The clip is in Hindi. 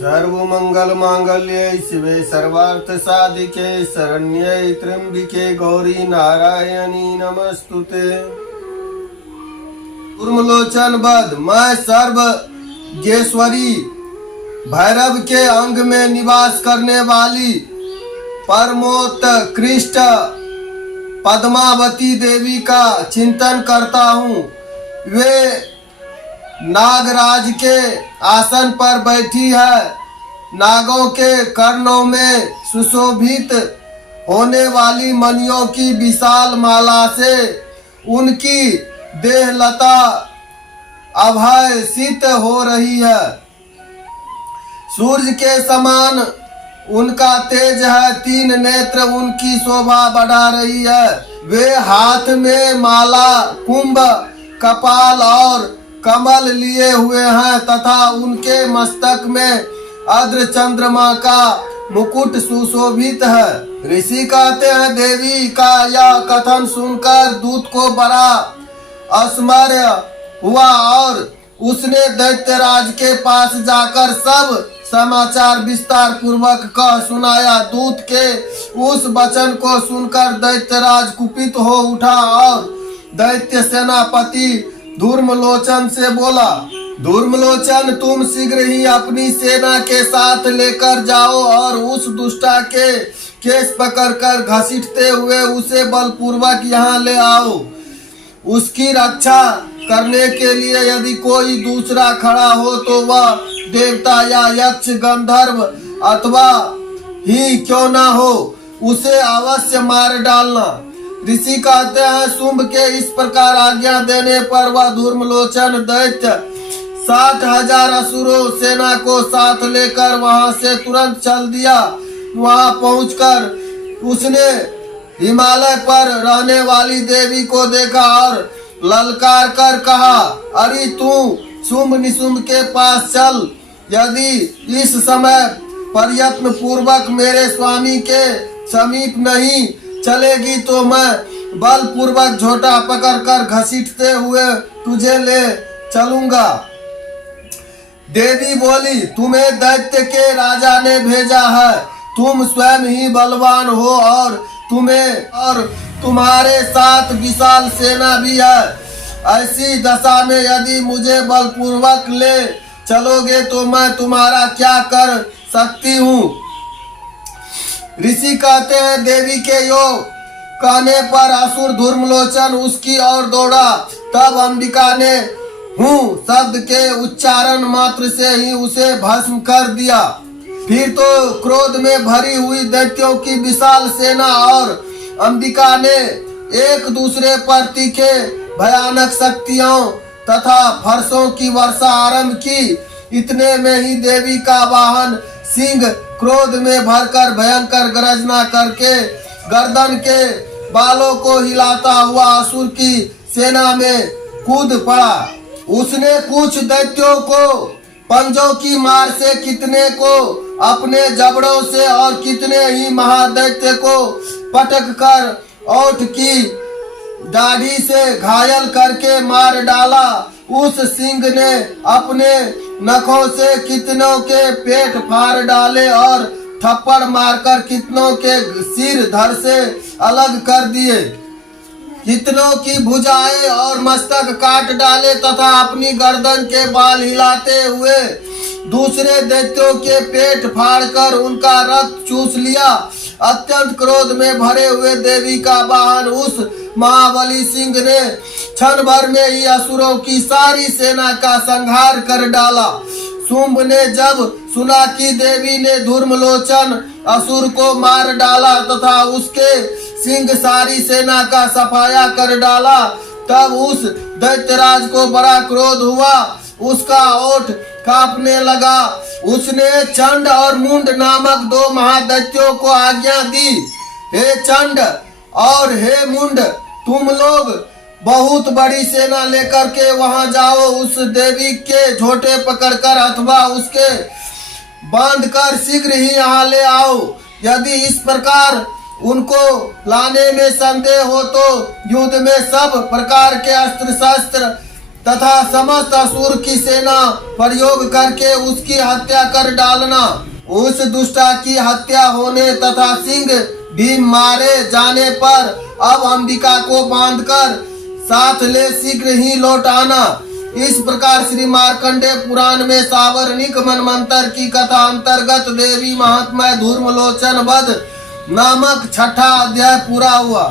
सर्वमंगल मांगल्ये शिवे सर्वार्थ साधिके शरण्ये त्र्यंबिके गौरी नारायणी नमस्तुते। उर्मलोचन बद मैं सर्व ज्ञेश्वरी भैरव के अंग में निवास करने वाली परमोत्कृष्ट पद्मावती देवी का चिंतन करता हूँ। वे नागराज के आसन पर बैठी है। नागों के कर्णों में सुशोभित होने वाली मणियों की विशाल माला से उनकी देहलता आभासित हो रही है। सूर्य के समान उनका तेज है। 3 नेत्र उनकी शोभा बढ़ा रही है। वे हाथ में माला, कुंभ, कपाल और कमल लिए हुए हैं तथा उनके मस्तक में अर्ध चंद्रमा का मुकुट सुशोभित है। ऋषि कहते हैं देवी का यह कथन सुनकर दूत को बड़ा आश्चर्य हुआ और उसने दैत्यराज के पास जाकर सब समाचार विस्तार पूर्वक कह सुनाया। दूत के उस वचन को सुनकर दैत्यराज कुपित हो उठा और दैत्य सेनापति धूर्मलोचन से बोला, धूर्मलोचन तुम शीघ्र ही अपनी सेना के साथ लेकर जाओ और उस दुष्टा के केस पकड़कर घसीटते हुए उसे बलपूर्वक यहाँ ले आओ। उसकी रक्षा करने के लिए यदि कोई दूसरा खड़ा हो तो वह देवता या यक्ष, गंधर्व अथवा ही क्यों ना हो, उसे अवश्य मार डालना। ऋषि कहते हैं शुंभ के इस प्रकार आज्ञा देने पर वह धूर्मलोचन दैत्य 60,000 असुरों सेना को साथ लेकर वहां से तुरंत चल दिया। वहां पहुंचकर उसने हिमालय पर रहने वाली देवी को देखा और ललकार कर कहा, अरे तू शुंभ निशुंभ के पास चल। यदि इस समय प्रयत्न पूर्वक मेरे स्वामी के समीप नहीं चलेगी तो मैं बलपूर्वक झोटा पकड़कर घसीटते हुए तुझे ले चलूंगा। देवी बोली, तुम्हें दैत्य के राजा ने भेजा है। तुम स्वयं ही बलवान हो और तुम्हारे साथ विशाल सेना भी है। ऐसी दशा में यदि मुझे बलपूर्वक ले चलोगे तो मैं तुम्हारा क्या कर सकती हूँ। ऋषि कहते हैं देवी के योग कहने पर असुर धूर्मलोचन उसकी ओर दौड़ा। तब अंबिका ने हूँ शब्द के उच्चारण मात्र से ही उसे भस्म कर दिया। फिर तो क्रोध में भरी हुई दैत्यों की विशाल सेना और अंबिका ने एक दूसरे पर तीखे भयानक शक्तियों तथा फरसों की वर्षा आरंभ की। इतने में ही देवी का वाहन सिंह क्रोध में भरकर भयंकर गर्जना करके गर्दन के बालों को हिलाता हुआ असुर की सेना में कूद पड़ा। उसने कुछ दैत्यों को पंजों की मार से, कितने को अपने जबड़ों से और कितने ही महादैत्य को पटक कर ओठ की दाढ़ी से घायल करके मार डाला। उस सिंह ने अपने नखों से कितनों के पेट फाड़ डाले और थप्पड़ मारकर कितनों के सिर धड़ से अलग कर दिए। कितनों की भुजाएं और मस्तक काट डाले तथा अपनी गर्दन के बाल हिलाते हुए दूसरे दैत्यों के पेट फाड़कर उनका रक्त चूस लिया। अत्यंत क्रोध में भरे हुए देवी का वाहन उस महाबली सिंह ने क्षण भर में ही असुरों की सारी सेना का संहार कर डाला। शुंभ ने जब सुना कि देवी ने धूर्मलोचन असुर को मार डाला तथा उसके सिंह सारी सेना का सफाया कर डाला, तब उस दैत्यराज को बड़ा क्रोध हुआ। उसका ओठ कांपने लगा। उसने चंड और मुंड नामक 2 महादैत्यों को आज्ञा दी, हे चंड और हे मुंड, तुम लोग बहुत बड़ी सेना लेकर के वहां जाओ। उस देवी के झोटे पकड़कर अथवा उसके बांधकर शीघ्र ही यहाँ ले आओ। यदि इस प्रकार उनको लाने में संदेह हो तो युद्ध में सब प्रकार के अस्त्र शस्त्र तथा समस्त असुर की सेना प्रयोग करके उसकी हत्या कर डालना। उस दुष्टा की हत्या होने तथा सिंह भी मारे जाने पर अब अंबिका को बांधकर साथ ले शीघ्र ही लौट आना। इस प्रकार श्री मार्कंडेय पुराण में सावर्णिक मनमंत्र की कथा अंतर्गत देवी महात्म्य धूर्मलोचन वध नामक छठा अध्याय पूरा हुआ।